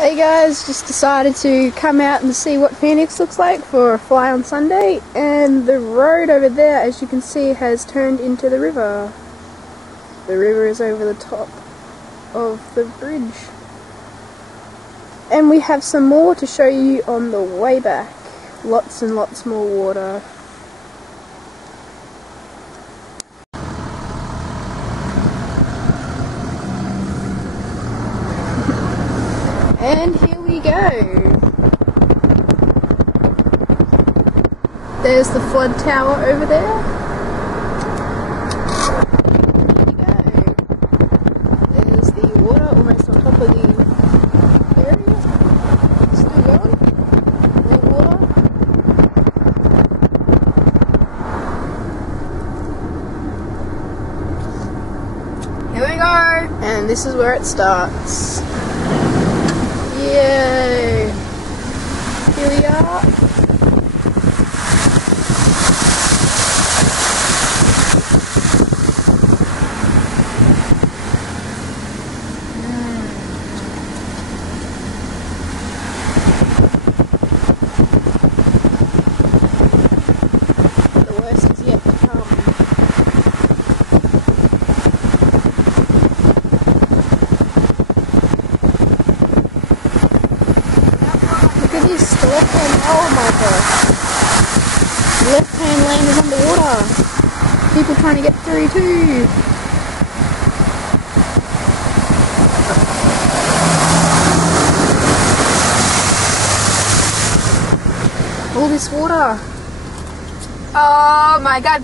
Hey guys, just decided to come out and see what Phoenix looks like for a fly on Sunday, and the road over there, as you can see, has turned into the river. The river is over the top of the bridge. And we have some more to show you on the way back. Lots and lots more water. And here we go. There's the flood tower over there. Here we go. There's the water almost on top of the area. Still going. More water. Here we go. And this is where it starts. Yay! Here we are. The worst is yet to come. Look at this left hand, oh my gosh. Left hand lane is underwater. People trying to get through too. All this water. Oh my god.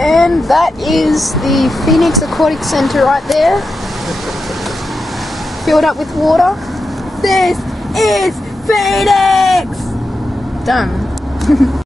And that is the Phoenix Aquatic Center right there. Filled up with water. This is Phoenix! Done.